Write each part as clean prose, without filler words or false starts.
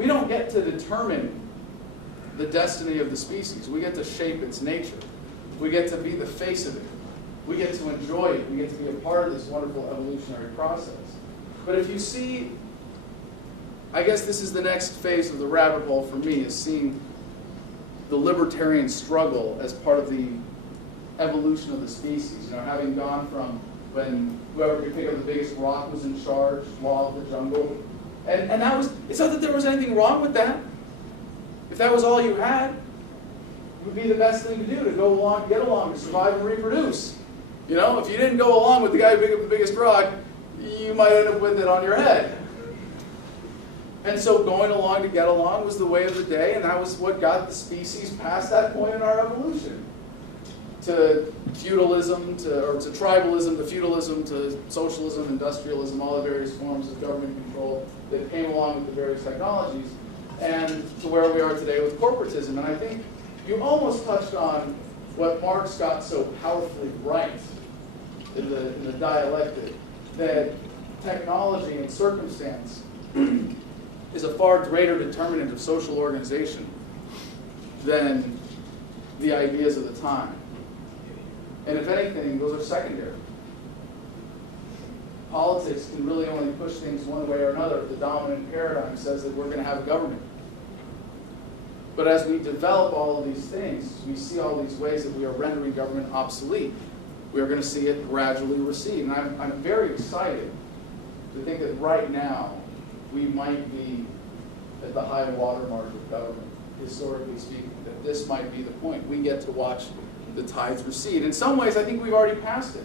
we don't get to determine the destiny of the species. We get to shape its nature. We get to be the face of it. We get to enjoy it. We get to be a part of this wonderful evolutionary process. But if you see, I guess this is the next phase of the rabbit hole for me, is seeing the libertarian struggle as part of the evolution of the species. You know, having gone from when whoever could pick up the biggest rock was in charge, law of the jungle. And that was, it's not that there was anything wrong with that. If that was all you had, it would be the best thing to do, to go along, get along, to survive and reproduce. You know, if you didn't go along with the guy who picked up the biggest rock, you might end up with it on your head. And so going along to get along was the way of the day, and that was what got the species past that point in our evolution. To feudalism, or to tribalism, to feudalism, to socialism, industrialism, all the various forms of government control that came along with the various technologies, and to where we are today with corporatism. And I think you almost touched on what Marx got so powerfully right in the dialectic, that technology and circumstance is a far greater determinant of social organization than the ideas of the time. And if anything, those are secondary. Politics can really only push things one way or another. The dominant paradigm says that we're going to have a government. But as we develop all of these things, we see all these ways that we are rendering government obsolete. We are going to see it gradually recede. And I'm very excited to think that right now we might be at the high watermark of government, historically speaking, that this might be the point. We get to watch the tides recede. In some ways, I think we've already passed it.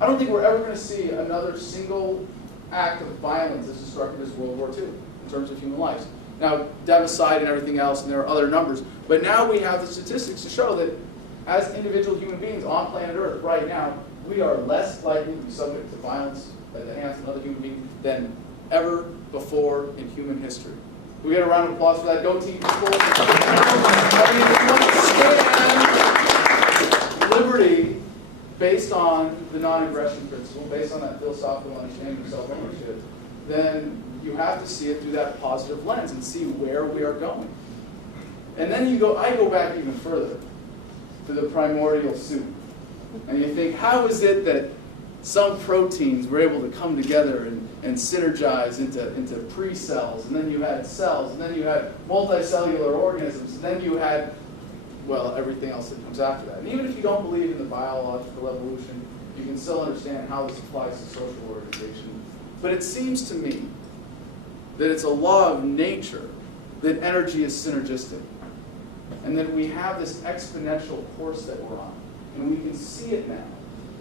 I don't think we're ever going to see another single act of violence as destructive as World War II in terms of human lives. Now, democide and everything else, and there are other numbers, but now we have the statistics to show that as individual human beings on planet Earth right now, we are less likely to be subject to violence at the hands of another human being than ever before in human history. Can we get a round of applause for that? Go team people. I mean, if you understand liberty based on the non-aggression principle, based on that philosophical understanding of self-ownership, then you have to see it through that positive lens and see where we are going. And then I go back even further to the primordial soup. And you think, how is it that some proteins were able to come together and synergize into pre-cells, and then you had cells, and then you had multicellular organisms, and then you had, well, everything else that comes after that. And even if you don't believe in the biological evolution, you can still understand how this applies to social organization. But it seems to me that it's a law of nature that energy is synergistic, and that we have this exponential course that we're on. And we can see it now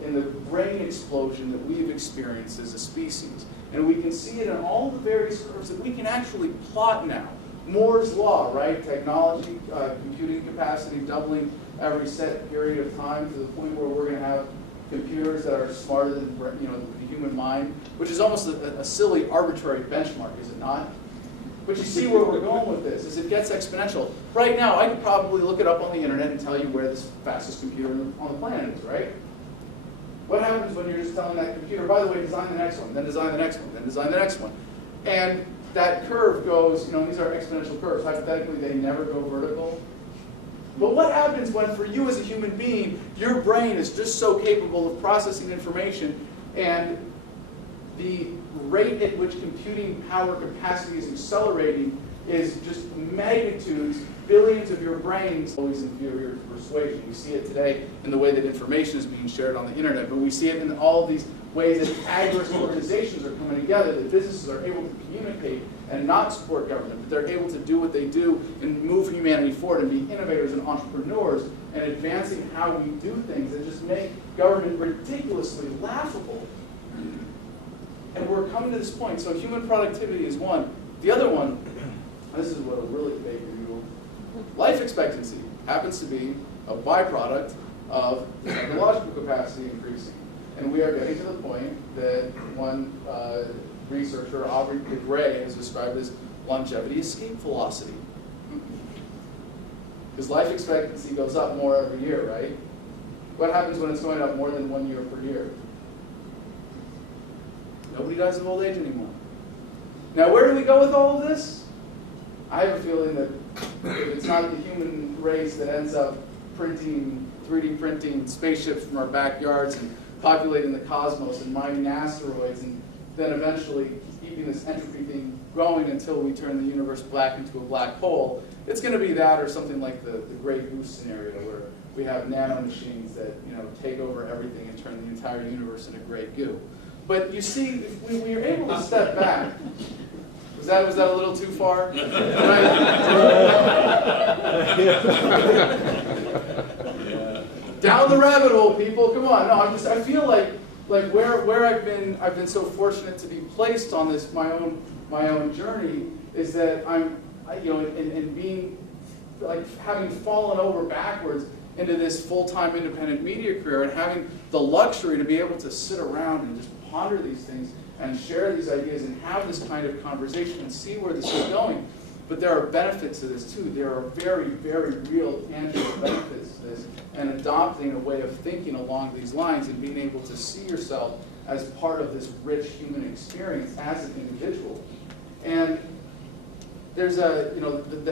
in the brain explosion that we've experienced as a species. And we can see it in all the various curves that we can actually plot now. Moore's law, right? Technology, computing capacity doubling every set period of time to the point where we're going to have computers that are smarter than the human mind, which is almost a silly, arbitrary benchmark, is it not? But you see where we're going with this, is it gets exponential. Right now, I could probably look it up on the internet and tell you where the fastest computer on the planet is, right? What happens when you're just telling that computer, by the way, design the next one, then design the next one, then design the next one? And that curve goes, these are exponential curves. Hypothetically, they never go vertical. But what happens when, for you as a human being, your brain is just so capable of processing information, and the rate at which computing power capacity is accelerating is just magnitudes, billions of your brains, always inferior to persuasion. We see it today in the way that information is being shared on the internet, but we see it in all of these ways that adverse organizations are coming together, that businesses are able to communicate and not support government, but they're able to do what they do and move humanity forward and be innovators and entrepreneurs and advancing how we do things and just make government ridiculously laughable. And we're coming to this point. So human productivity is one. The other one, this is what a really big review. Life expectancy happens to be a byproduct of psychological capacity increasing. And we are getting to the point that one researcher, Aubrey de Grey, has described as longevity escape velocity. Because life expectancy goes up more every year, right? What happens when it's going up more than 1 year per year? Nobody dies of old age anymore. Now, where do we go with all of this? I have a feeling that if it's not the human race that ends up printing, 3D printing spaceships from our backyards and populating the cosmos and mining asteroids and then eventually keeping this entropy thing going until we turn the universe black into a black hole, it's going to be that or something like the Grey Goose scenario where we have nanomachines that take over everything and turn the entire universe into gray goo. But you see, if we are able to step back. Was that a little too far? Down the rabbit hole, people. Come on. No, I feel like where I've been so fortunate to be placed on this my own journey is that and being like having fallen over backwards into this full-time independent media career and having the luxury to be able to sit around and just ponder these things and share these ideas and have this kind of conversation and see where this is going. But there are benefits to this too. There are very, very real, tangible benefits to this, and adopting a way of thinking along these lines and being able to see yourself as part of this rich human experience as an individual. And there's the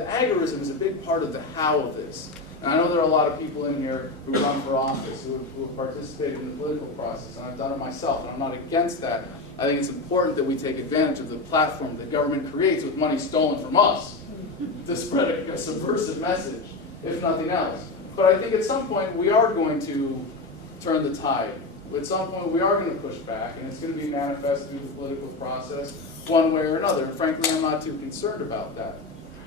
agorism is a big part of the how of this. And I know there are a lot of people in here who run for office, who have participated in the political process, and I've done it myself, and I'm not against that. I think it's important that we take advantage of the platform that government creates with money stolen from us to spread a subversive message, if nothing else. But I think at some point we are going to turn the tide. At some point we are going to push back, and it's going to be manifest through the political process one way or another. And frankly, I'm not too concerned about that.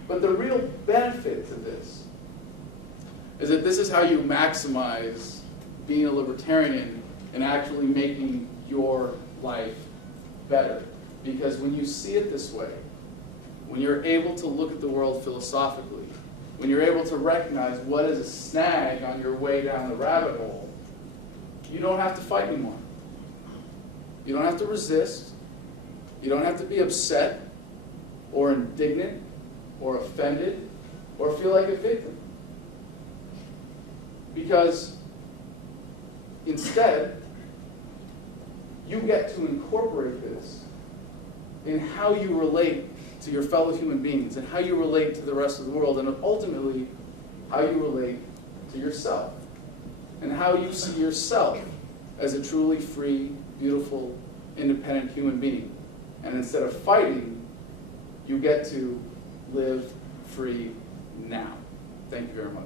But the real benefit to this is that this is how you maximize being a libertarian and actually making your life better. Because when you see it this way, when you're able to look at the world philosophically, when you're able to recognize what is a snag on your way down the rabbit hole, you don't have to fight anymore. You don't have to resist. You don't have to be upset or indignant or offended or feel like a victim. Because instead, you get to incorporate this in how you relate to your fellow human beings and how you relate to the rest of the world, and ultimately how you relate to yourself and how you see yourself as a truly free, beautiful, independent human being. And instead of fighting, you get to live free now. Thank you very much.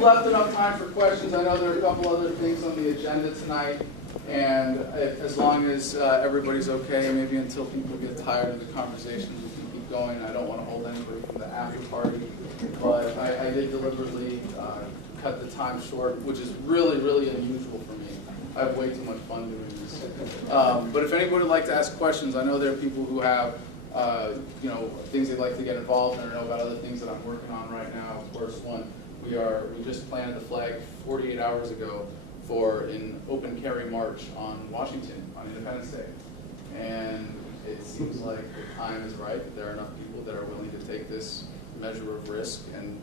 Left enough time for questions. I know there are a couple other things on the agenda tonight, and as long as everybody's okay, maybe until people get tired of the conversation, we can keep going. I don't want to hold anybody from the after party, but I did deliberately cut the time short, which is really, really unusual for me. I have way too much fun doing this. But if anybody would like to ask questions, I know there are people who have things they'd like to get involved in or know about other things that I'm working on right now. Of course, we just planted the flag 48 hours ago for an open carry march on Washington on Independence Day. And it seems like the time is right, that there are enough people that are willing to take this measure of risk and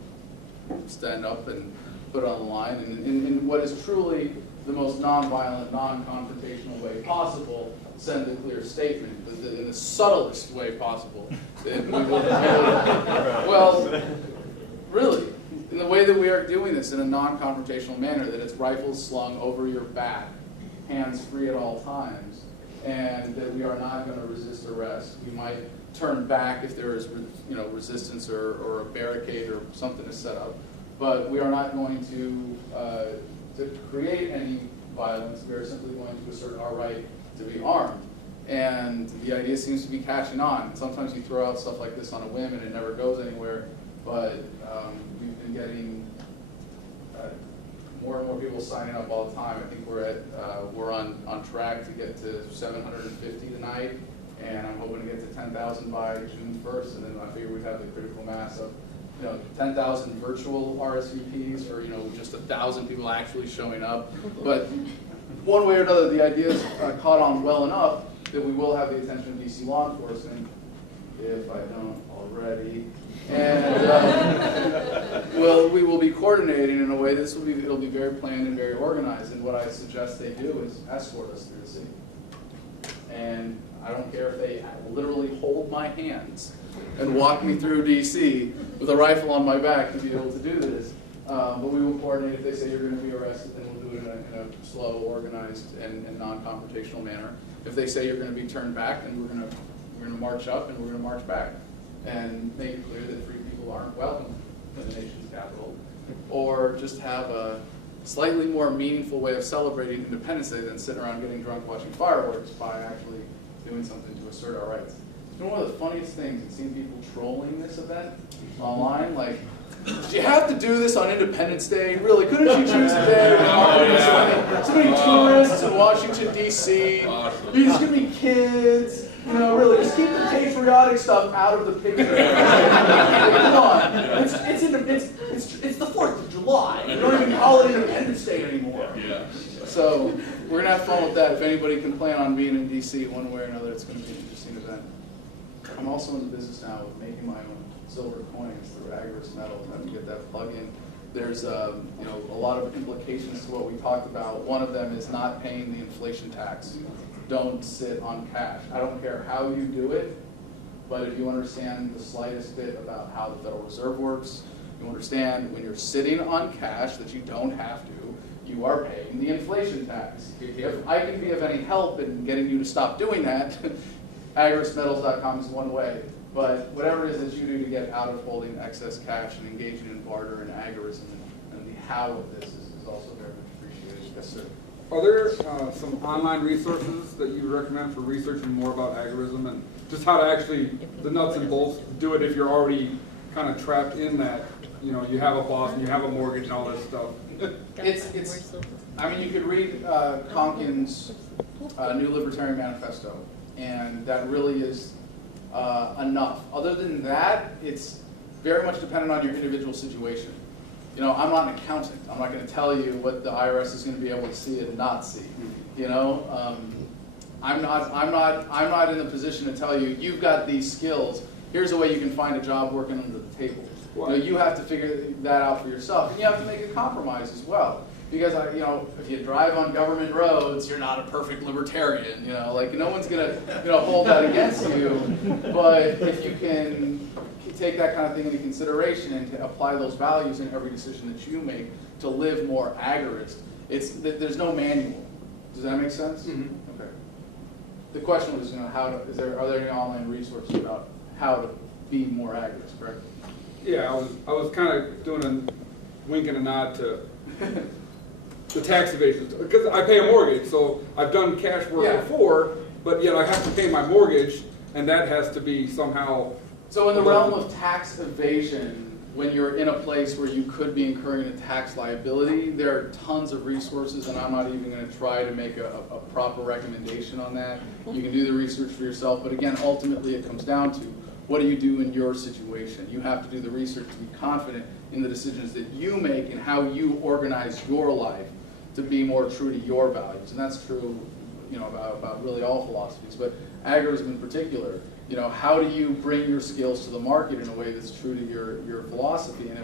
stand up and put it on the line in what is truly the most nonviolent, non-confrontational way possible, send a clear statement, in the subtlest way possible. That we will, well, really, in the way that we are doing this in a non-confrontational manner, that it's rifles slung over your back, hands free at all times, and that we are not going to resist arrest. We might turn back if there is resistance or a barricade or something is set up, but we are not going to create any violence. We are simply going to assert our right to be armed. And the idea seems to be catching on. Sometimes you throw out stuff like this on a whim and it never goes anywhere, but we've been getting more and more people signing up all the time. I think we're on track to get to 750 tonight, and I'm hoping to get to 10,000 by June 1st, and then I figure we'd have the critical mass of 10,000 virtual RSVPs or just 1,000 people actually showing up. But one way or another, the idea's caught on well enough that we will have the attention of DC law enforcement, if I don't already, and we will be coordinating in a way it'll be very planned and very organized. And what I suggest they do is escort us through the city. And I don't care if they literally hold my hands and walk me through DC with a rifle on my back to be able to do this. But we will coordinate if they say you're going to be arrested, then we'll do it in a slow, organized, and non-confrontational manner. If they say you're going to be turned back, then we're going to march up and we're going to march back and make it clear that free people aren't welcome in the nation's capital, or just have a slightly more meaningful way of celebrating Independence Day than sitting around getting drunk watching fireworks by actually doing something to assert our rights. It's been one of the funniest things, I've seen people trolling this event online, like, did you have to do this on Independence Day? Really, couldn't you choose a day when so many tourists in Washington, D.C.? There's going to be kids. You know, really, just keep the patriotic stuff out of the picture. Come on, it's the 4th of July. You don't even call it Independence Day anymore. Yeah. So we're gonna have fun with that. If anybody can plan on being in DC one way or another, it's gonna be an interesting event. I'm also in the business now of making my own silver coins through Agris Metals. I have to get that plug in. There's a lot of implications to what we talked about. One of them is not paying the inflation tax. Don't sit on cash. I don't care how you do it, but if you understand the slightest bit about how the Federal Reserve works, you understand when you're sitting on cash that you don't have to, you are paying the inflation tax. If I can be of any help in getting you to stop doing that, agrismetals.com is one way. But whatever it is that you do to get out of holding excess cash and engaging in barter and agorism and the how of this is also very much appreciated. Yes, sir. Are there some online resources that you recommend for researching more about agorism and just how to actually, the nuts and bolts, do it if you're already kind of trapped in that, you know, you have a boss and you have a mortgage and all that stuff? I mean, you could read Konkin's New Libertarian Manifesto, and that really is enough. Other than that, it's very much dependent on your individual situation. You know, I'm not an accountant. I'm not going to tell you what the IRS is going to be able to see and not see. You know, I'm not in the position to tell you you've got these skills. Here's a way you can find a job working under the table. You know, you have to figure that out for yourself, and you have to make a compromise as well. Because you know, if you drive on government roads, you're not a perfect libertarian. You know, like no one's going to hold that against you. But if you can take that kind of thing into consideration and to apply those values in every decision that you make to live more agorist, there's no manual. Does that make sense? Mm-hmm. Okay. The question was, you know, are there any online resources about how to be more agorist, correct? Yeah, I was kind of doing a wink and a nod to the tax evasion, because I pay a mortgage, so I've done cash work before, but yet I have to pay my mortgage, and that has to be somehow. So in the realm of tax evasion, when you're in a place where you could be incurring a tax liability, there are tons of resources, and I'm not even going to try to make a proper recommendation on that. You can do the research for yourself, but again, ultimately it comes down to what do you do in your situation. You have to do the research to be confident in the decisions that you make and how you organize your life to be more true to your values. And that's true, you know, about really all philosophies, but agorism in particular. You know, how do you bring your skills to the market in a way that's true to your philosophy? And